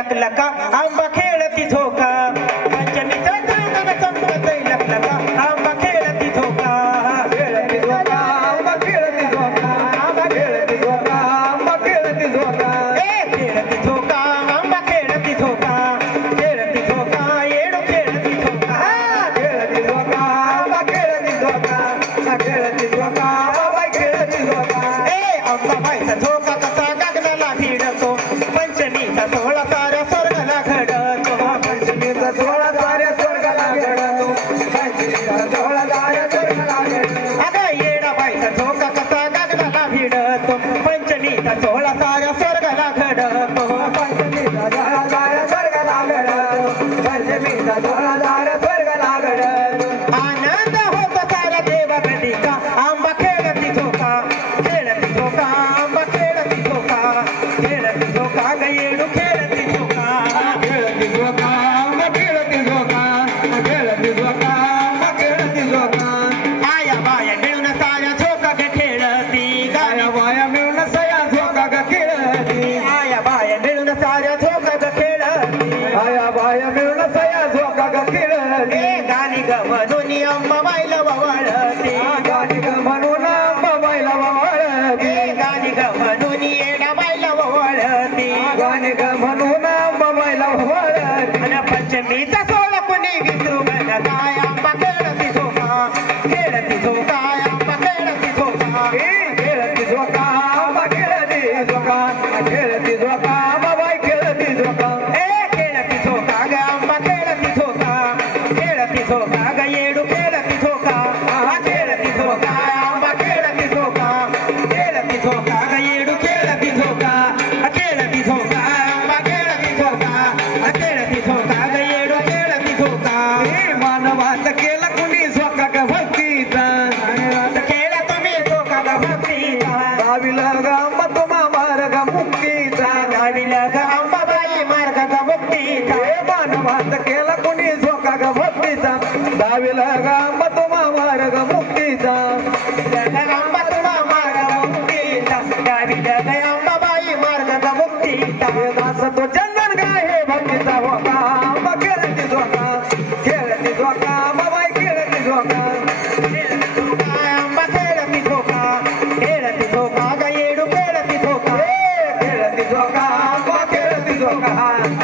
लकलका आंबा खेळती झोका पंचमीचा चांदणा चमकतय लकलका आंबा खेळती झोका खेळती झोका आंबा खेळती झोका आंबा खेळती झोका आंबा खेळती झोका खेळती झोका आंबा खेळती झोका खेळती झोका येडो खेळती झोका खेळती झोका आंबा खेळती झोका खेळती झोका आंबा खेळती झोका अंबाबाईचा झोका कसा गगनाला भिडतो पंचमीचा सोहळा साऱ्या स्वर्गाला घडतो पंचमीचा सोहळा साऱ्या स्वर्गाला घडतो पंचमीचा सोहळा साऱ्या स्वर्गाला घडतो अगं येडाबाईचा झोका कसा गगनाला भिडतो पंचमीचा सोहळा साऱ्या स्वर्गाला घडतो पंचमीचा सोहळा साऱ्या स्वर्गाला घडतो पंचमीचा सोहळा साऱ्या स्वर्गाला घडतो आनंद होतो साऱ्या देवागणिका आंबा खेळती झोका खेळती झोका आंबा खेळती झोका खेळती झोका ग येडू खेळती झोका खेळती झोका आंबा खेळती झोका खेळती झोका आंबा खेळती झोका आया बाया मिळून साऱ्या झोका ग खेळती गाया वाया मिळून सया झोका ग खेळती आया बाया मिळून साऱ्या झोका ग खेळती आया बाया मिळून सया झोका ग खेळती गाणी ग म्हणून अंबाबाईला वळती गाणी ग म्हणून अंबाबाईला वळती गाणी ग म्हणून येडाबाईला वळती गाणी ग म्हणून अंबाबाईला वळती आणि पंचमीचा सोहळा कुणी विसरू गण काय आंबा खेळती झोका खेळती झोका आंबा खेळती झोका खेळती झोका आंबा खेळती झोका खेळती झोका अंबाबाई खेळती झोका खेळती झोका ग आंबा खेळती झोका खेळती झोका ग येडू खेळती झोका खेळती झोका आंबा खेळती झोका खेळती झोका ग येडू खेळती झोका खेळती झोका आंबा खेळती झोका खेळती झोका ग येडू खेळती झोका मानवात केला कुणी झोका ग भक्तीचा खेळ तुम्ही झोका ग भक्तीचा गाविला ग अंबा तुम्हा मार्ग मुक्तीचा गाविला ग अंबाबाई मार्ग ग मुक्तीचा मानवात केला कुणी झोका ग भक्तीचा गाविला ग अंबा तुम्हा मार्ग मुक्तीचा अंबा तुला मार्ग मुक्तीचा गाविला ग अंबाबाई मार्ग ग मुक्तीचा दास तो चंदन गाय हे भक्तीचा होता अंबा खेळती झोका खेळती झोका अंबाबाई खेळती झोका आंबा खेळती झोका खेळती झोका ग येडू खेळती झोका खेळती झोका अंबा खेळती झोका